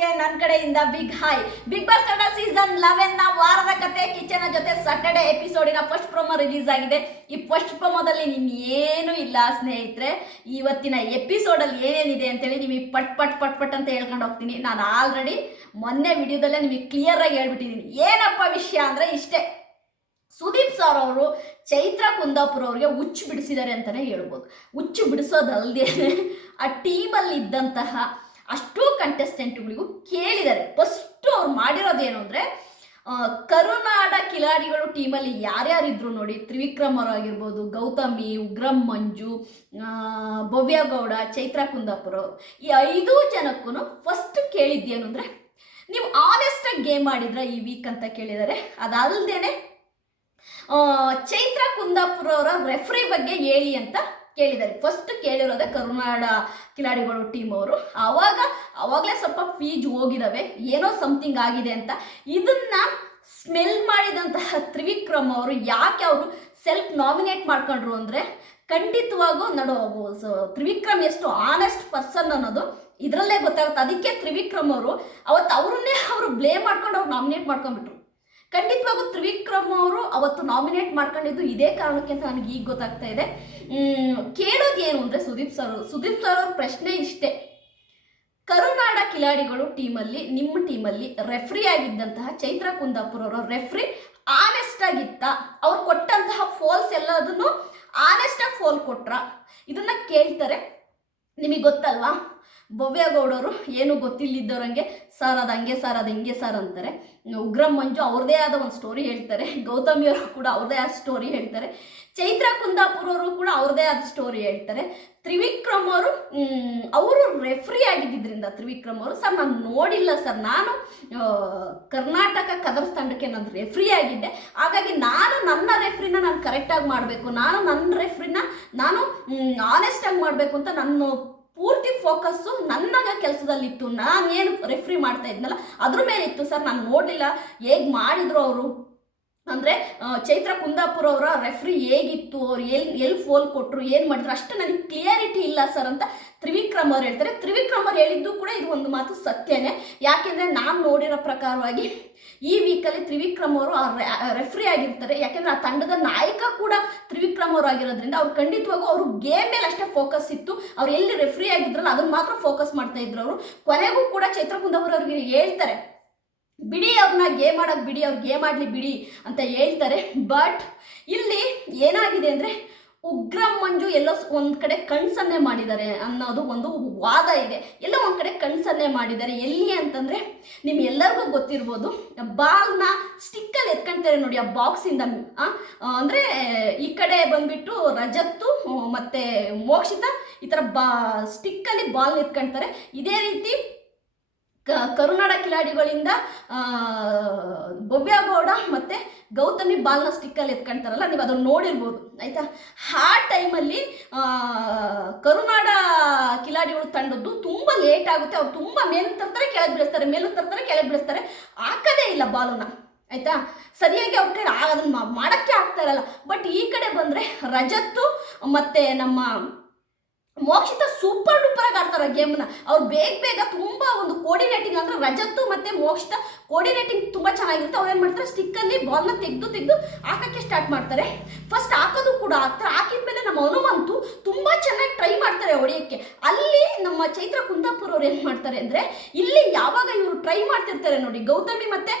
ಎಲ್ಲರಿಗೆ ನನ್ನ ಕಡೆಯಿಂದ big hi Bigg Boss Kannada season ಲೆವೆನ್ನ ವಾರದ ಕತೆ ಕಿಚನ್ ಜೊತೆ ಸಾಟರ್ಡೆ ಎಪಿಸೋಡಿನ ಫಸ್ಟ್ ಪ್ರೊಮೋ ರಿಲೀಸ್ ಆಗಿದೆ. ಈ ಫಸ್ಟ್ ಪ್ರೊಮೋದಲ್ಲಿ ಏನು ಇಲ್ಲ ಸ್ನೇಹಿತರೆ. ಇವತ್ತಿನ ಎಪಿಸೋಡಲ್ಲಿ ಏನೇನಿದೆ ಅಂತೇಳಿ ನಿಮಗೆ ಪಟ್ ಪಟ್ ಪಟ್ ಪಟ್ ಅಂತ ಹೇಳ್ಕೊಂಡು ಹೋಗ್ತೀನಿ. ನಾನು ಆಲ್ರೆಡಿ ಮೊನ್ನೆ ವಿಡಿಯೋದಲ್ಲೇ ನಿಮಗೆ ಕ್ಲಿಯರ್ ಆಗಿ ಹೇಳ್ಬಿಟ್ಟಿದ್ದೀನಿ. ಏನಪ್ಪ ವಿಷಯ ಅಂದರೆ ಇಷ್ಟೇ. ಸುದೀಪ್ ಸರ್ ಅವರು ಚೈತ್ರ ಕುಂದಾಪುರ ಅವರಿಗೆ ಹುಚ್ಚು ಬಿಡಿಸಿದ್ದಾರೆ ಅಂತಲೇ ಹೇಳ್ಬೋದು. ಹುಚ್ಚು ಬಿಡಿಸೋದಲ್ಲದೆ ಆ ಟೀಮಲ್ಲಿ ಇದ್ದಂತಹ ಅಷ್ಟೂ ಕಂಟೆಸ್ಟೆಂಟ್ಗಳಿಗೂ ಕೇಳಿದ್ದಾರೆ. ಫಸ್ಟು ಅವ್ರು ಮಾಡಿರೋದೇನು ಅಂದರೆ ಕರುನಾಡ ಕಿಲಾಡಿಗಳು ಟೀಮಲ್ಲಿ ಯಾರ್ಯಾರಿದ್ರು ನೋಡಿ, ತ್ರಿವಿಕ್ರಮ್ ಅವರು ಆಗಿರ್ಬೋದು, ಗೌತಮಿ, ಉಗ್ರಂ, ಮಂಜು ಭವ್ಯ ಗೌಡ ಚೈತ್ರ ಕುಂದಾಪುರ ಈ ಐದು ಜನಕ್ಕೂ ಫಸ್ಟ್ ಕೇಳಿದ್ದೇನು ಅಂದರೆ, ನೀವು ಆನೆಸ್ಟಾಗಿ ಗೇಮ್ ಮಾಡಿದ್ರ ಈ ವೀಕ್ ಅಂತ ಕೇಳಿದ್ದಾರೆ. ಅದಲ್ದೇನೆ ಚೈತ್ರ ಕುಂದಾಪುರ ಅವರ ರೆಫ್ರಿ ಬಗ್ಗೆ ಹೇಳಿ ಅಂತ ಕೇಳಿದ್ದಾರೆ. ಫಸ್ಟ್ ಕೇಳಿರೋದೆ ಕರುನಾಡ ಕಿಲಾಡಿಗಳು ಟೀಮ್ ಅವರು. ಆವಾಗ ಅವಾಗಲೇ ಸ್ವಲ್ಪ ಫೀಜ್ ಹೋಗಿದಾವೆ. ಏನೋ ಸಮಥಿಂಗ್ ಆಗಿದೆ ಅಂತ. ಇದನ್ನ ಸ್ಮೆಲ್ ಮಾಡಿದಂತಹ ತ್ರಿವಿಕ್ರಮ್ ಅವರು ಯಾಕೆ ಅವರು ಸೆಲ್ಫ್ ನಾಮಿನೇಟ್ ಮಾಡ್ಕೊಂಡ್ರು ಅಂದರೆ ಖಂಡಿತವಾಗೂ ನಡು ತ್ರಿವಿಕ್ರಮ್ ಎಷ್ಟು ಆನೆಸ್ಟ್ ಪರ್ಸನ್ ಅನ್ನೋದು ಇದರಲ್ಲೇ ಗೊತ್ತಾಗುತ್ತೆ. ಅದಕ್ಕೆ ತ್ರಿವಿಕ್ರಮ್ ಅವರು ಅವತ್ತು ಅವರನ್ನೇ ಅವರು ಬ್ಲೇಮ್ ಮಾಡ್ಕೊಂಡು ಅವ್ರು ನಾಮಿನೇಟ್ ಮಾಡ್ಕೊಂಡ್ಬಿಟ್ರು. ಖಂಡಿತವಾಗೂ ತ್ರಿವಿಕ್ರಮ್ ಅವರು ಅವತ್ತು ನಾಮಿನೇಟ್ ಮಾಡ್ಕೊಂಡಿದ್ದು ಇದೇ ಕಾರಣಕ್ಕೆ ಅಂತ ನನಗೆ ಈಗ ಗೊತ್ತಾಗ್ತಾ ಇದೆ. ಮ್, ಕೇಳೋದು ಏನು ಅಂದರೆ ಸುದೀಪ್ ಸರ್ ಸುದೀಪ್ ಸರ್ ಅವ್ರ ಪ್ರಶ್ನೆ ಇಷ್ಟೇ. ಕರುನಾಡ ಕಿಲಾಡಿಗಳು ಟೀಮಲ್ಲಿ ನಿಮ್ಮ ಟೀಮಲ್ಲಿ ರೆಫ್ರಿ ಆಗಿದ್ದಂತಹ ಚೈತ್ರ ಕುಂದಾಪುರ ಅವರ ರೆಫ್ರಿ ಆನೆಸ್ಟ್ ಆಗಿತ್ತ ಅವ್ರು ಕೊಟ್ಟಂತಹ ಫೋಲ್ಸ್ ಎಲ್ಲದನ್ನು ಆನೆಸ್ಟ್ ಆಗಿ ಫೋಲ್ ಕೊಟ್ರ. ಇದನ್ನ ಕೇಳ್ತಾರೆ. ನಿಮಗೆ ಗೊತ್ತಲ್ವಾ? ಭವ್ಯ ಗೌಡರು ಏನು ಗೊತ್ತಿಲ್ಲದಿದ್ದವ್ರಂಗೆ ಸರ್, ಅದು ಹಂಗೆ ಸರ್, ಅದು ಹಿಂಗೆ ಸರ್ ಅಂತಾರೆ. ಉಗ್ರಂ ಮಂಜು ಅವ್ರದೇ ಆದ ಒಂದು ಸ್ಟೋರಿ ಹೇಳ್ತಾರೆ. ಗೌತಮಿ ಅವರು ಕೂಡ ಅವ್ರದೇ ಆದ ಸ್ಟೋರಿ ಹೇಳ್ತಾರೆ. ಚೈತ್ರ ಕುಂದಾಪುರ ಅವರು ಕೂಡ ಅವ್ರದೇ ಆದ ಸ್ಟೋರಿ ಹೇಳ್ತಾರೆ. ತ್ರಿವಿಕ್ರಮ್ ಅವರು ಅವರು ರೆಫ್ರಿ ಆಗಿದ್ದರಿಂದ ತ್ರಿವಿಕ್ರಮ್ ಅವರು, ಸರ್, ನಾನು ನೋಡಿಲ್ಲ ಸರ್. ನಾನು ಕರ್ನಾಟಕ ಕದರ್ಸ್ ತಂಡಕ್ಕೆ ನಾನು ರೆಫ್ರಿ ಆಗಿದ್ದೆ. ಹಾಗಾಗಿ ನಾನು ನನ್ನ ರೆಫ್ರಿನ ನಾನು ಕರೆಕ್ಟಾಗಿ ಮಾಡಬೇಕು. ನಾನು ನನ್ನ ರೆಫ್ರಿನ ನಾನು ಆನೆಸ್ಟಾಗಿ ಮಾಡಬೇಕು ಅಂತ ನನ್ನ ಪೂರ್ತಿ ಫೋಕಸ್ಸು ನನ್ನ ಕೆಲಸದಲ್ಲಿತ್ತು. ನಾನೇನು ರೆಫ್ರಿ ಮಾಡ್ತಾ ಇದ್ನಲ್ಲ, ಅದ್ರ ಮೇಲೆ ಇತ್ತು ಸರ್. ನಾನು ನೋಡಲಿಲ್ಲ. ಹೇಗೆ ಮಾಡಿದ್ರು ಅವರು? ಅಂದರೆ ಚೈತ್ರ ಕುಂದಾಪುರ ಅವರ ರೆಫ್ರಿ ಹೇಗಿತ್ತು, ಅವ್ರು ಎಲ್ಲಿ ಎಲ್ಲಿ ಫೋಲ್ ಕೊಟ್ಟರು ಏನು ಮಾಡಿದ್ರು, ಅಷ್ಟು ನನಗೆ ಕ್ಲಿಯರಿಟಿ ಇಲ್ಲ ಸರ್ ಅಂತ ತ್ರಿವಿಕ್ರಮ್ ಅವ್ರು ಹೇಳ್ತಾರೆ. ತ್ರಿವಿಕ್ರಮ್ ಅವ್ರು ಹೇಳಿದ್ದು ಕೂಡ ಇದು ಒಂದು ಮಾತು ಸತ್ಯನೇ. ಯಾಕೆಂದರೆ ನಾನು ನೋಡಿರೋ ಪ್ರಕಾರವಾಗಿ ಈ ವೀಕಲ್ಲಿ ತ್ರಿವಿಕ್ರಮ್ ಅವರು ರೆಫ್ರಿ ಆಗಿರ್ತಾರೆ. ಯಾಕೆಂದರೆ ಆ ತಂಡದ ನಾಯಕ ಕೂಡ ತ್ರಿವಿಕ್ರಮ್ ಅವರು ಆಗಿರೋದ್ರಿಂದ ಅವ್ರು ಖಂಡಿತವಾಗೂ ಅವರು ಗೇಮ್ ಮೇಲೆ ಅಷ್ಟೇ ಫೋಕಸ್ ಇತ್ತು. ಅವ್ರು ಎಲ್ಲಿ ರೆಫ್ರಿ ಆಗಿದ್ರಲ್ಲ ಅದನ್ನ ಮಾತ್ರ ಫೋಕಸ್ ಮಾಡ್ತಾ ಇದ್ರು ಅವರು. ಕೊನೆಗೂ ಕೂಡ ಚೈತ್ರ ಕುಂದಾಪುರ ಅವ್ರಿಗೆ ಹೇಳ್ತಾರೆ ಬಿಡಿ ಅವ್ರನ್ನ ಗೇಮ್ ಆಡೋಕೆ ಬಿಡಿ, ಅವ್ರು ಗೇಮ್ ಆಡಲಿ ಬಿಡಿ ಅಂತ ಹೇಳ್ತಾರೆ. ಬಟ್ ಇಲ್ಲಿ ಏನಾಗಿದೆ ಅಂದರೆ ಉಗ್ರಂ ಮಂಜು ಎಲ್ಲೋ ಒಂದು ಕಡೆ ಕಣ್ಸನ್ನೆ ಮಾಡಿದ್ದಾರೆ ಅನ್ನೋದು ಒಂದು ವಾದ ಇದೆ. ಎಲ್ಲೋ ಒಂದು ಕಡೆ ಕಣ್ಸನ್ನೆ ಮಾಡಿದ್ದಾರೆ. ಎಲ್ಲಿ ಅಂತಂದರೆ ನಿಮ್ಗೆಲ್ಲರಿಗೂ ಗೊತ್ತಿರ್ಬೋದು, ಬಾಲ್ನ ಸ್ಟಿಕ್ಕಲ್ಲಿ ಎತ್ಕೊಂತಾರೆ ನೋಡಿ ಆ ಬಾಕ್ಸಿಂದ ಅಂದರೆ ಈ ಕಡೆ ಬಂದ್ಬಿಟ್ಟು ರಜತ್ತು, ಮತ್ತು ಮೋಕ್ಷಿತ ಈ ಥರ ಬಾ ಸ್ಟಿಕ್ಕಲ್ಲಿ ಬಾಲ್ನ ಎತ್ಕೊಳ್ತಾರೆ ಇದೇ ರೀತಿ ಕರುನಾಡ ಕಿಲಾಡಿಗಳಿಂದ ಭವ್ಯ ಗೌಡ ಮತ್ತು ಗೌತಮಿ ಬಾಲ್ನ ಸ್ಟಿಕ್ಕಲ್ಲಿ ಎತ್ಕೊಂತಾರಲ್ಲ ನೀವು ಅದನ್ನು ನೋಡಿರ್ಬೋದು, ಆಯಿತಾ? ಆ ಟೈಮಲ್ಲಿ ಕರುನಾಡ ಕಿಲಾಡಿಗಳು ತಂಡದ್ದು ತುಂಬ ಲೇಟ್ ಆಗುತ್ತೆ, ಅವ್ರು ತುಂಬ ಮೇಲ್ ತರ್ತಾರೆ, ಕೆಳಗೆ ಬೀಳಿಸ್ತಾರೆ ಮೇಲಕ್ಕೆ ತರ್ತಾರೆ, ಕೆಳಗೆ ಬೀಳಿಸ್ತಾರೆ, ಹಾಕದೇ ಇಲ್ಲ ಬಾಲನ್ನ ಆಯಿತಾ? ಸರಿಯಾಗಿ ಅವ್ರ ಕಡೆ ಅದನ್ನು ಮಾಡೋಕ್ಕೆ ಆಗ್ತಾ ಇರಲ್ಲ ಬಟ್ ಈ ಕಡೆ ಬಂದರೆ ರಜತ್ತು ಮತ್ತು ನಮ್ಮ ಮೋಕ್ಷಿತ ಸೂಪರ್ ಡೂಪರ್ ಆಗಿ ಆಡ್ತಾರೆ ಗೇಮ್ನ ಅವ್ರು ಬೇಗ ಬೇಗ ತುಂಬ ಒಂದು ಕೋಡಿನೇಟಿಂಗ್ ಅಂದ್ರೆ ರಜತ್ತು ಮತ್ತೆ ಮೋಕ್ಷಿತ ಕೋಡಿನೇಟಿಂಗ್ ತುಂಬ ಚೆನ್ನಾಗಿರುತ್ತೆ. ಅವ್ರು ಏನು ಮಾಡ್ತಾರೆ? ಸ್ಟಿಕ್ಕಲ್ಲಿ ಬಾಲ್ನ ತೆಗೆದು ತೆಗೆದು ಹಾಕಕ್ಕೆ ಸ್ಟಾರ್ಟ್ ಮಾಡ್ತಾರೆ. ಫಸ್ಟ್ ಹಾಕೋದು ಕೂಡ ಆಗ್ತಾರೆ ಹಾಕಿದ ಮೇಲೆ ನಮ್ಮ ಹನುಮಂತು ತುಂಬ ಚೆನ್ನಾಗಿ ಟ್ರೈ ಮಾಡ್ತಾರೆ ಹೊಡೆಯೋಕ್ಕೆ. ಅಲ್ಲಿ ನಮ್ಮ ಚೈತ್ರ ಕುಂದಾಪುರ ಅವ್ರು ಏನು ಮಾಡ್ತಾರೆ ಅಂದರೆ, ಇಲ್ಲಿ ಯಾವಾಗ ಇವರು ಟ್ರೈ ಮಾಡ್ತಿರ್ತಾರೆ ನೋಡಿ, ಗೌತಮಿ ಮತ್ತೆ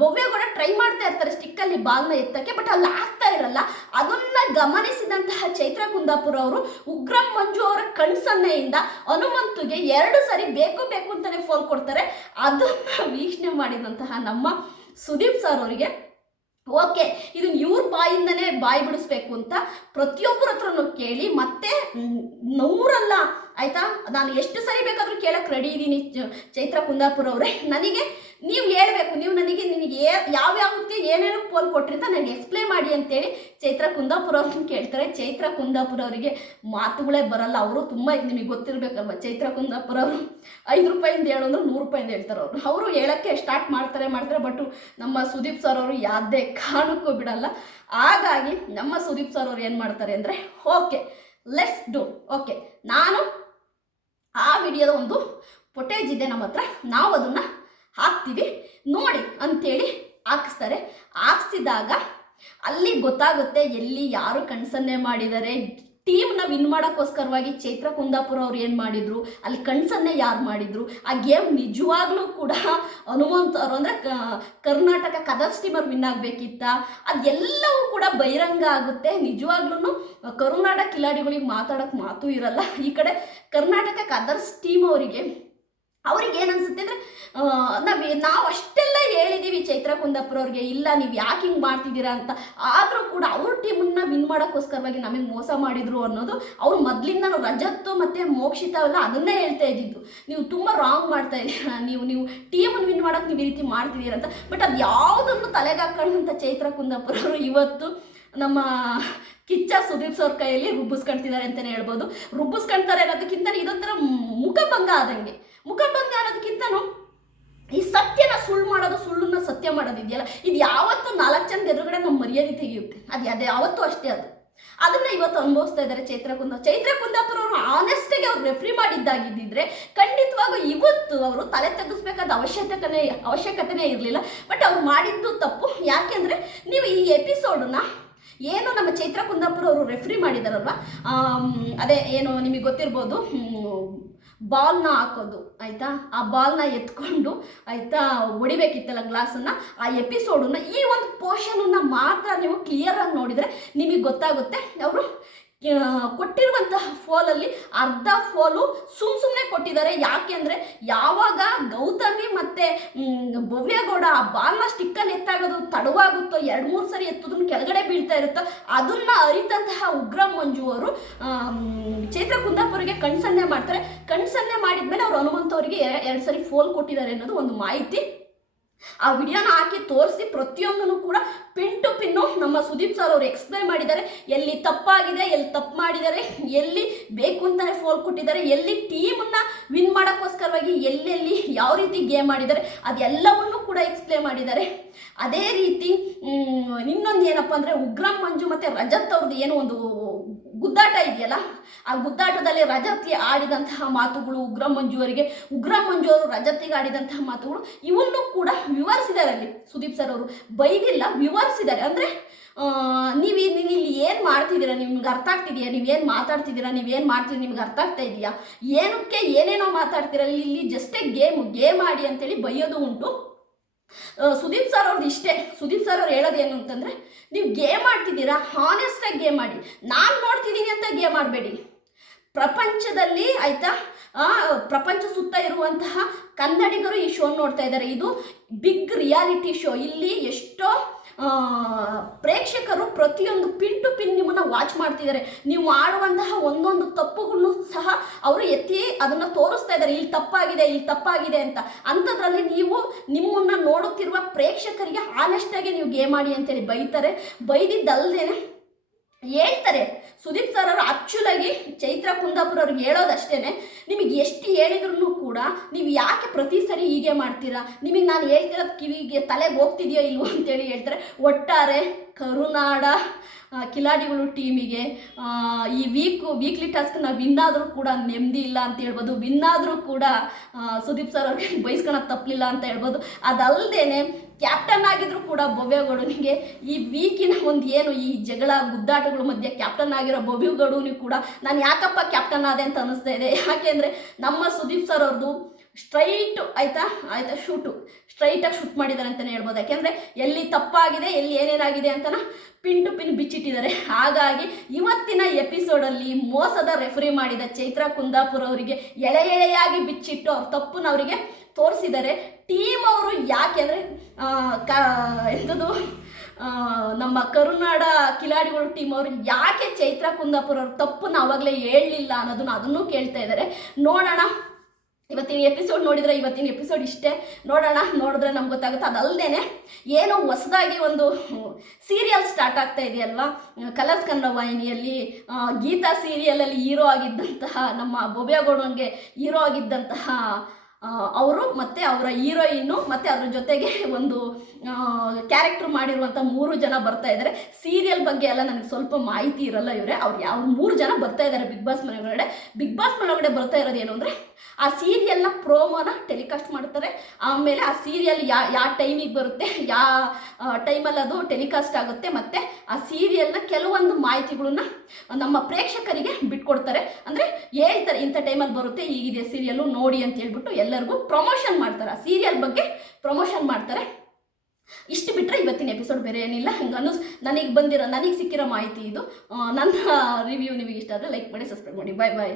ಭವ್ಯ ಕೂಡ ಟ್ರೈ ಮಾಡ್ತಾ ಇರ್ತಾರೆ ಸ್ಟಿಕ್ಕಲ್ಲಿ ಬಾಲ್ನ ಎತ್ತಕ್ಕೆ ಬಟ್ ಅಲ್ಲಿ ಆಗ್ತಾ ಇರಲ್ಲ. ಅದನ್ನ ಗಮನಿಸಿದಂತಹ ಚೈತ್ರ ಕುಂದಾಪುರ ಅವರು ಉಗ್ರಂ ಮಂಜು ಅವರ ಕಣ್ಸನ್ನೆಯಿಂದ ಹನುಮಂತುಗೆ ಎರಡು ಸಾರಿ ಬೇಕು ಬೇಕು ಅಂತಾನೆ ಫೋನ್ ಕೊಡ್ತಾರೆ. ಅದನ್ನ ವೀಕ್ಷಣೆ ಮಾಡಿದಂತಹ ನಮ್ಮ ಸುದೀಪ್ ಸರ್ ಅವರಿಗೆ ಓಕೆ ಇದನ್ನ ಇವ್ರ ಬಾಯಿಂದನೇ ಬಾಯಿ ಬಿಡಿಸ್ಬೇಕು ಅಂತ ಪ್ರತಿಯೊಬ್ಬರ ಹತ್ರನು ಕೇಳಿ, ಮತ್ತೆ ನೂರಲ್ಲ, ಆಯ್ತಾ? ನಾನು ಎಷ್ಟು ಸರಿ ಬೇಕಾದರೂ ಕೇಳಕ್ಕೆ ರೆಡಿ ಇದ್ದೀನಿ ಚೈತ್ರ ಕುಂದಾಪುರ ಅವರೇ. ನನಗೆ ನೀವು ಹೇಳಬೇಕು, ನೀವು ನನಗೆ ನಿನಗೆ ಯಾವ್ಯಾವಕ್ಕೆ ಏನೇನು ಪೋಲ್ ಕೊಟ್ಟಿರ್ತ ನನಗೆ ಎಕ್ಸ್ಪ್ಲೇನ್ ಮಾಡಿ ಅಂತೇಳಿ ಚೈತ್ರ ಕುಂದಾಪುರ ಅವ್ರನ್ನ ಕೇಳ್ತಾರೆ. ಚೈತ್ರ ಕುಂದಾಪುರ ಅವರಿಗೆ ಮಾತುಗಳೇ ಬರಲ್ಲ, ಅವರು ತುಂಬ ನಿಮಗೆ ಗೊತ್ತಿರಬೇಕಲ್ವ ಚೈತ್ರ ಕುಂದಾಪುರ ಅವರು? ಐದು ರೂಪಾಯಿಂದ ಹೇಳು ಅಂದ್ರೆ ನೂರು ರೂಪಾಯಿಂದ ಹೇಳ್ತಾರೆ ಅವರು. ಅವರು ಹೇಳೋಕ್ಕೆ ಸ್ಟಾರ್ಟ್ ಮಾಡ್ತಾರೆ ಮಾಡ್ತಾರೆ ಬಟ್ ನಮ್ಮ ಸುದೀಪ್ ಸರ್ ಅವರು ಯಾವುದೇ ಕಾರಣಕ್ಕೂ ಬಿಡಲ್ಲ. ಹಾಗಾಗಿ ನಮ್ಮ ಸುದೀಪ್ ಸರ್ ಅವರು ಏನು ಮಾಡ್ತಾರೆ ಅಂದರೆ ಓಕೆ ಲೆಟ್ಸ್ ಡೂ ಓಕೆ ನಾನು ಆ ವಿಡಿಯೋದ ಒಂದು ಫುಟೇಜ್ ಇದೆ ನಮ್ಮ ಹತ್ರ. ನಾವು ಅದನ್ನು ಹಾಕ್ತೀವಿ. ನೋಡಿ ಅಂಥೇಳಿ ಹಾಕಿಸ್ತಾರೆ. ಹಾಕ್ಸಿದಾಗ ಅಲ್ಲಿ ಗೊತ್ತಾಗುತ್ತೆ ಎಲ್ಲಿ ಯಾರು ಕಣ್ಸನ್ನೇ ಮಾಡಿದ್ದಾರೆ. ಟೀಮ್ನ ವಿನ್ ಮಾಡೋಕ್ಕೋಸ್ಕರವಾಗಿ ಚೈತ್ರ ಕುಂದಾಪುರ ಅವ್ರು ಏನು ಮಾಡಿದ್ರು, ಅಲ್ಲಿ ಕಣ್ಸನ್ನೇ ಯಾರು ಮಾಡಿದ್ರು? ಆ ಗೇಮ್ ನಿಜವಾಗ್ಲೂ ಕೂಡ ಹನುಮಂತ ಅವರು ಅಂದರೆ ಕರ್ನಾಟಕ ಕದರ್ಸ್ ಟೀಮರ್ ವಿನ್ ಆಗಬೇಕಿತ್ತ? ಅದೆಲ್ಲವೂ ಕೂಡ ಬಹಿರಂಗ ಆಗುತ್ತೆ. ನಿಜವಾಗ್ಲೂ ಕರುನಾಡ ಕಿಲಾಡಿಗಳಿಗೆ ಮಾತಾಡೋಕ್ಕೆ ಮಾತು ಇರಲ್ಲ. ಈ ಕಡೆ ಕರ್ನಾಟಕ ಕದರ್ಸ್ ಟೀಮ್ ಅವರಿಗೆ ಅವ್ರಿಗೆ ಏನನ್ಸುತ್ತೆ ಅಂದರೆ ನಾವು ನಾವು ಅಷ್ಟೆಲ್ಲ ಹೇಳಿದ್ದೀವಿ ಚೈತ್ರ ಕುಂದಾಪುರ ಇಲ್ಲ ನೀವು ಯಾಕೆ ಹಿಂಗೆ ಮಾಡ್ತಿದ್ದೀರಾ ಅಂತ. ಆದರೂ ಕೂಡ ಅವ್ರ ಟೀಮನ್ನ ವಿನ್ ಮಾಡೋಕ್ಕೋಸ್ಕರವಾಗಿ ನಮಗೆ ಮೋಸ ಮಾಡಿದ್ರು ಅನ್ನೋದು ಅವ್ರು ಮೊದಲಿಂದ ರಜತ್ತು ಮತ್ತು ಮೋಕ್ಷಿತ ಎಲ್ಲ ಅದನ್ನೇ ಹೇಳ್ತಾ ಇದ್ದಿದ್ದು. ನೀವು ತುಂಬ ರಾಂಗ್ ಮಾಡ್ತಾ ಇದ್ದೀರಾ, ನೀವು ನೀವು ಟೀಮನ್ನು ವಿನ್ ಮಾಡೋಕ್ಕೆ ನೀವು ಈ ರೀತಿ ಮಾಡ್ತಿದ್ದೀರಾ ಅಂತ. ಬಟ್ ಅದು ಯಾವುದನ್ನು ತಲೆಗೆ ಹಾಕೊಳ್ಳುವಂಥ ಚೈತ್ರ ಕುಂದಾಪುರ ಇವತ್ತು ನಮ್ಮ ಕಿಚ್ಚ ಸುದೀಪ್ ಸರ್ ಕೈಯಲ್ಲಿ ರುಬ್ಬಿಸ್ಕೊಳ್ತಿದ್ದಾರೆ ಅಂತಲೇ ಹೇಳ್ಬೋದು. ರುಬ್ಬಿಸ್ಕೊಳ್ತಾರೆ ಅನ್ನೋದಕ್ಕಿಂತ ಇದೊಂಥರ ಮುಖಭಂಗ ಆದಂಗೆ. ಮುಖಭಂಗ ಅನ್ನೋದಕ್ಕಿಂತನೂ ಈ ಸತ್ಯನ ಸುಳ್ಳು ಮಾಡೋದು ಸುಳ್ಳನ್ನ ಸತ್ಯ ಮಾಡೋದಿದೆಯಲ್ಲ, ಇದು ಯಾವತ್ತೂ ನಾಲ್ಕು ಜನ ಎದುರುಗಡೆ ನಮ್ಮ ಮರ್ಯಾದೆ ತೆಗೆಯುತ್ತೆ. ಅದು ಅದೇ ಯಾವತ್ತೂ ಅಷ್ಟೇ ಅದು. ಅದನ್ನ ಇವತ್ತು ಅನುಭವಿಸ್ತಾ ಇದ್ದಾರೆ ಚೈತ್ರ ಕುಂದ ಚೈತ್ರ ಕುಂದಾಪುರ ಅವರು ಆನೆಸ್ಟಾಗಿ ಅವ್ರು ರೆಫ್ರಿ ಮಾಡಿದ್ದಾಗಿದ್ದಿದ್ರೆ ಖಂಡಿತವಾಗೂ ಇವತ್ತು ಅವರು ತಲೆ ತಗ್ಗಿಸ್ಬೇಕಾದ ಅವಶ್ಯಕತೆನೇ ಅವಶ್ಯಕತೆನೇ ಇರಲಿಲ್ಲ. ಬಟ್ ಅವ್ರು ಮಾಡಿದ್ದು ತಪ್ಪು. ಯಾಕೆಂದ್ರೆ ನೀವು ಈ ಎಪಿಸೋಡನ್ನ ಏನು ನಮ್ಮ ಚೈತ್ರ ಕುಂದಾಪುರ ಅವರು ರೆಫ್ರಿ ಮಾಡಿದಾರಲ್ವ? ಅದೇ ಏನು ನಿಮಗೆ ಗೊತ್ತಿರ್ಬೋದು ಬಾಲ್ನ ಹಾಕೋದು, ಆಯಿತಾ? ಆ ಬಾಲ್ನ ಎತ್ಕೊಂಡು, ಆಯಿತಾ, ಹೊಡಿಬೇಕಿತ್ತಲ್ಲ ಗ್ಲಾಸನ್ನು? ಆ ಎಪಿಸೋಡನ್ನು ಈ ಒಂದು ಪೋರ್ಷನನ್ನು ಮಾತ್ರ ನೀವು ಕ್ಲಿಯರಾಗಿ ನೋಡಿದರೆ ನಿಮಗೆ ಗೊತ್ತಾಗುತ್ತೆ. ಅವರು ಕೊಟ್ಟಿರುವಂತಹ ಫೋಲಲ್ಲಿ ಅರ್ಧ ಫೋಲು ಸುಮ್ ಸುಮ್ಮನೆ ಕೊಟ್ಟಿದ್ದಾರೆ. ಯಾಕೆ ಅಂದರೆ ಯಾವಾಗ ಗೌತಮಿ ಮತ್ತು ಭವ್ಯಗೌಡ ಆ ಬಾಲ್ನ ಸ್ಟಿಕ್ಕಲ್ಲಿ ಎತ್ತಾಗೋದು ತಡವಾಗುತ್ತೋ, ಎರಡು ಮೂರು ಸರಿ ಎತ್ತೋದನ್ನು ಕೆಳಗಡೆ ಬೀಳ್ತಾ ಇರುತ್ತೋ ಅದನ್ನ ಅರಿತಂತಹ ಉಗ್ರ ಮಂಜು ಅವರು ಚೈತ್ರ ಕುಂದಾಪುರಿಗೆ ಕಣ್ಸನ್ನೆ ಮಾಡ್ತಾರೆ. ಕಣ್ಸನ್ನೆ ಮಾಡಿದ್ಮೇಲೆ ಅವ್ರು ಹನುಮಂತ ಅವರಿಗೆ ಎರಡು ಸರಿ ಫೋನ್ ಕೊಟ್ಟಿದ್ದಾರೆ ಅನ್ನೋದು ಒಂದು ಮಾಹಿತಿ. ಆ ವಿಡಿಯೋನ ಹಾಕಿ ತೋರಿಸಿ ಪ್ರತಿಯೊಂದನ್ನು ಕೂಡ ಪಿನ್ ಟು ಪಿನ್ನು ನಮ್ಮ ಸುದೀಪ್ ಸರ್ ಅವರು ಎಕ್ಸ್ಪ್ಲೈನ್ ಮಾಡಿದ್ದಾರೆ. ಎಲ್ಲಿ ತಪ್ಪಾಗಿದೆ, ಎಲ್ಲಿ ತಪ್ಪು ಮಾಡಿದ್ದಾರೆ, ಎಲ್ಲಿ ಬೇಕು ಅಂತಲೇ ಫೋಲ್ ಕೊಟ್ಟಿದ್ದಾರೆ, ಎಲ್ಲಿ ಟೀಮನ್ನು ವಿನ್ ಮಾಡೋಕ್ಕೋಸ್ಕರವಾಗಿ ಎಲ್ಲೆಲ್ಲಿ ಯಾವ ರೀತಿ ಗೇಮ್ ಮಾಡಿದ್ದಾರೆ ಅದೆಲ್ಲವನ್ನು ಕೂಡ ಎಕ್ಸ್ಪ್ಲೈನ್ ಮಾಡಿದ್ದಾರೆ. ಅದೇ ರೀತಿ ಇನ್ನೊಂದು ಏನಪ್ಪ ಅಂದರೆ ಉಗ್ರಂ ಮಂಜು ಮತ್ತು ರಜತ್ ಅವ್ರದ್ದು ಏನೋ ಒಂದು ಗುದ್ದಾಟ ಇದೆಯಲ್ಲ, ಆ ಗುದ್ದಾಟದಲ್ಲಿ ರಜತ್ಗೆ ಆಡಿದಂತಹ ಮಾತುಗಳು, ಉಗ್ರ ಮಂಜು ಅವರಿಗೆ ಉಗ್ರ ಮಂಜು ಅವರು ರಜತಿಗೆ ಆಡಿದಂತಹ ಮಾತುಗಳು, ಇವನ್ನು ಕೂಡ ವಿವರಿಸಿದ್ದಾರೆ ಅಲ್ಲಿ ಸುದೀಪ್ ಸರ್ ಅವರು. ಬೈದಿಲ್ಲ, ವಿವರಿಸಿದ್ದಾರೆ. ಅಂದರೆ ನೀವು ಇಲ್ಲಿ ಏನು ಮಾಡ್ತಿದ್ದೀರಾ? ನಿಮ್ಗೆ ಅರ್ಥ ಆಗ್ತಿದೆಯಾ? ನೀವೇನು ಮಾತಾಡ್ತಿದ್ದೀರಾ? ನೀವೇನು ಮಾಡ್ತೀರಿ ನಿಮ್ಗೆ ಅರ್ಥ ಆಗ್ತಾ ಇದೆಯಾ? ಏನಕ್ಕೆ ಏನೇನೋ ಮಾತಾಡ್ತೀರಾ ಇಲ್ಲಿ ಜಸ್ಟೇ ಗೇಮ್ ಗೇಮ್ ಆಡಿ ಅಂತೇಳಿ ಬೈಯೋದು ಉಂಟು. ಸುದೀಪ್ ಸರ್ ಅವ್ರದ್ದು ಇಷ್ಟೇ. ಸುದೀಪ್ ಸರ್ ಅವ್ರು ಹೇಳೋದೇನು ಅಂತಂದರೆ, ನೀವು ಗೇಮ್ ಆಡ್ತಿದ್ದೀರಾ? ಹಾನೆಸ್ಟಾಗಿ ಗೇಮ್ ಆಡಿ. ನಾನು ನೋಡ್ತಿದ್ದೀನಿ ಅಂತ ಗೇಮ್ ಆಡಬೇಡಿ. ಪ್ರಪಂಚದಲ್ಲಿ ಆಯಿತಾ ಪ್ರಪಂಚ ಸುತ್ತ ಇರುವಂತಹ ಕನ್ನಡಿಗರು ಈ ಶೋ ನೋಡ್ತಾ ಇದ್ದಾರೆ. ಇದು ಬಿಗ್ ರಿಯಾಲಿಟಿ ಶೋ ಇಲ್ಲಿ ಎಷ್ಟೋ ಪ್ರೇಕ್ಷಕರು ಪ್ರತಿಯೊಂದು ಪಿನ್ ಟು ಪಿನ್ ನಿಮ್ಮನ್ನು ವಾಚ್ ಮಾಡ್ತಿದ್ದಾರೆ. ನೀವು ಆಡುವಂತಹ ಸಹ ಅವರು ಎತ್ತಿ ಅದನ್ನು ತೋರಿಸ್ತಾ ಇದ್ದಾರೆ, ಇಲ್ಲಿ ತಪ್ಪಾಗಿದೆ ಇಲ್ಲಿ ತಪ್ಪಾಗಿದೆ ಅಂತ. ಅಂಥದ್ರಲ್ಲಿ ನೀವು ನಿಮ್ಮನ್ನು ನೋಡುತ್ತಿರುವ ಪ್ರೇಕ್ಷಕರಿಗೆ ಆನೆಸ್ಟಾಗಿ ನೀವು ಗೇಮ್ ಮಾಡಿ ಅಂತೇಳಿ ಬೈತಾರೆ. ಬೈದಿದ್ದಲ್ದೇನೆ ಹೇಳ್ತಾರೆ. ಸುದೀಪ್ ಸರ್ ಅವರು ಆ್ಯಕ್ಚುಲಾಗಿ ಚೈತ್ರ ಕುಂದಾಪುರ ಅವ್ರಿಗೆ ಹೇಳೋದಷ್ಟೇ ನಿಮಗೆ ಎಷ್ಟು ಹೇಳಿದ್ರು ಕೂಡ ನೀವು ಯಾಕೆ ಪ್ರತಿ ಸರಿ ಹೀಗೆ ಮಾಡ್ತೀರಾ? ನಿಮಗೆ ನಾನು ಹೇಳ್ತಿರೋದು ಕಿವಿಗೆ ತಲೆಗೆ ಹೋಗ್ತಿದೆಯೋ ಇಲ್ವೋ ಅಂತೇಳಿ ಹೇಳ್ತಾರೆ. ಒಟ್ಟಾರೆ ಕರುನಾಡ ಕಿಲಾಡಿಗಳು ಟೀಮಿಗೆ ಈ ವೀಕು ವೀಕ್ಲಿ ಟಾಸ್ಕ್ ನಾವು ವಿನ್ ಕೂಡ ನೆಮ್ಮದಿ ಇಲ್ಲ ಅಂತ ಹೇಳ್ಬೋದು. ವಿನ್ ಕೂಡ ಸುದೀಪ್ ಸರ್ ಅವ್ರಿಗೆ ಬಯಸ್ಕೊಳಕ್ಕೆ ತಪ್ಪಲಿಲ್ಲ ಅಂತ ಹೇಳ್ಬೋದು. ಅದಲ್ಲದೇನೆ ಕ್ಯಾಪ್ಟನ್ ಆಗಿದ್ರು ಕೂಡ ಬೊಬ್ಬೇಗೌಡನಿಗೆ ಈ ವೀಕಿನ ಒಂದು ಏನು ಈ ಜಗಳ, ಗುದ್ದಾಟಗಳ ಮಧ್ಯೆ ಕ್ಯಾಪ್ಟನ್ ಆಗಿರೋ ಬೊಬ್ಬೇಗೌಡನಿಗೆ ಕೂಡ ನಾನು ಯಾಕಪ್ಪ ಕ್ಯಾಪ್ಟನ್ ಆದೆ ಅಂತ ಅನಿಸ್ತಾ ಇದೆ? ಯಾಕೆಂದರೆ ನಮ್ಮ ಸುದೀಪ್ ಸರ್ ಅವ್ರದ್ದು ಸ್ಟ್ರೈಟ್ ಆಯಿತಾ? ಆಯಿತಾ ಶೂಟು ಸ್ಟ್ರೈಟಾಗಿ ಶೂಟ್ ಮಾಡಿದ್ದಾರೆ ಅಂತಲೇ ಹೇಳ್ಬೋದು. ಯಾಕೆಂದರೆ ಎಲ್ಲಿ ತಪ್ಪಾಗಿದೆ, ಎಲ್ಲಿ ಏನೇನಾಗಿದೆ ಅಂತನ ಪಿನ್ ಟು ಪಿನ್ ಬಿಚ್ಚಿಟ್ಟಿದ್ದಾರೆ. ಹಾಗಾಗಿ ಇವತ್ತಿನ ಎಪಿಸೋಡಲ್ಲಿ ಮೋಸದ ರೆಫರಿ ಮಾಡಿದ ಚೈತ್ರ ಕುಂದಾಪುರ ಅವರಿಗೆ ಎಳೆ ಎಳೆಯಾಗಿ ಬಿಚ್ಚಿಟ್ಟು ಅವ್ರ ತಪ್ಪನ್ನ ಅವರಿಗೆ ತೋರಿಸಿದ್ದಾರೆ ಟೀಮ್ ಅವರು ಯಾಕೆ ಅಂದರೆ ಕ ಎಂಥದ್ದು ನಮ್ಮ ಕರುನಾಡ ಕಿಲಾಡಿಗಳು ಟೀಮ್ ಅವರು ಯಾಕೆ ಚೈತ್ರ ಕುಂದಾಪುರ ಅವ್ರ ತಪ್ಪನ್ನು ಆವಾಗಲೇ ಹೇಳಲಿಲ್ಲ ಅನ್ನೋದನ್ನ ಅದನ್ನು ಕೇಳ್ತಾ ಇದ್ದಾರೆ ನೋಡೋಣ. ಇವತ್ತಿನ ಎಪಿಸೋಡ್ ನೋಡಿದರೆ ಇವತ್ತಿನ ಎಪಿಸೋಡ್ ಇಷ್ಟೇ. ನೋಡೋಣ, ನೋಡಿದ್ರೆ ನಮ್ಗೆ ಗೊತ್ತಾಗುತ್ತೆ. ಅದಲ್ಲದೆ ಏನೋ ಹೊಸದಾಗಿ ಒಂದು ಸೀರಿಯಲ್ ಸ್ಟಾರ್ಟ್ ಆಗ್ತಾ ಇದೆಯಲ್ವಾ? ಕಲರ್ಸ್ ಕನ್ನಡ ವಾಹಿನಿಯಲ್ಲಿ ಗೀತಾ ಸೀರಿಯಲಲ್ಲಿ ಹೀರೋ ಆಗಿದ್ದಂತಹ ನಮ್ಮ ಬೊಬ್ಯಾಗೌಡಂಗೆ ಹೀರೋ ಆಗಿದ್ದಂತಹ ಅವರು ಮತ್ತು ಅವರ ಹೀರೋಯಿನ್ನು ಮತ್ತು ಅದ್ರ ಜೊತೆಗೆ ಒಂದು ಕ್ಯಾರೆಕ್ಟರ್ ಮಾಡಿರುವಂಥ ಮೂರು ಜನ ಬರ್ತಾ ಇದ್ದಾರೆ. ಸೀರಿಯಲ್ ಬಗ್ಗೆ ಎಲ್ಲ ನನಗೆ ಸ್ವಲ್ಪ ಮಾಹಿತಿ ಇರಲ್ಲ ಇವರೇ. ಅವ್ರು ಯಾವ ಮೂರು ಜನ ಬರ್ತಾ ಇದ್ದಾರೆ ಬಿಗ್ ಬಾಸ್ ಮನೆ ಒಳಗಡೆ. ಬಿಗ್ ಬಾಸ್ ಮನೆಯೊಳಗಡೆ ಬರ್ತಾ ಇರೋದು ಏನು ಅಂದರೆ, ಆ ಸೀರಿಯಲ್ನ ಪ್ರೋಮೋನ ಟೆಲಿಕಾಸ್ಟ್ ಮಾಡ್ತಾರೆ. ಆಮೇಲೆ ಆ ಸೀರಿಯಲ್ ಯಾ ಯಾವ ಟೈಮಿಗೆ ಬರುತ್ತೆ ಯಾವ ಟೈಮಲ್ಲಿ ಅದು ಟೆಲಿಕಾಸ್ಟ್ ಆಗುತ್ತೆ. ಮತ್ತು ಆ ಸೀರಿಯಲ್ನ ಕೆಲವೊಂದು ಮಾಹಿತಿಗಳನ್ನ ನಮ್ಮ ಪ್ರೇಕ್ಷಕರಿಗೆ ಬಿಟ್ಕೊಡ್ತಾರೆ. ಅಂದರೆ ಹೇಳ್ತಾರೆ, ಇಂಥ ಟೈಮಲ್ಲಿ ಬರುತ್ತೆ ಈಗಿದೆ ಸೀರಿಯಲ್ಲು ನೋಡಿ ಅಂತ ಹೇಳ್ಬಿಟ್ಟು ಎಲ್ಲರಿಗೂ ಪ್ರಮೋಷನ್ ಮಾಡ್ತಾರೆ. ಸೀರಿಯಲ್ ಬಗ್ಗೆ ಪ್ರಮೋಷನ್ ಮಾಡ್ತಾರೆ. ಇಷ್ಟು ಬಿಟ್ಟರೆ ಇವತ್ತಿನ ಎಪಿಸೋಡ್ ಬೇರೆ ಏನಿಲ್ಲ. ಹಂಗೆ ಅನ್ನಿಸ್, ನನಗೆ ಬಂದಿರೋ, ನನಗೆ ಸಿಕ್ಕಿರೋ ಮಾಹಿತಿ ಇದು. ನನ್ನ ರಿವ್ಯೂ ನಿಮಗೆ ಇಷ್ಟ ಆದರೆ ಲೈಕ್ ಮಾಡಿ ಸಬ್ಸ್ಕ್ರೈಬ್ ಮಾಡಿ. ಬಾಯ್ ಬಾಯ್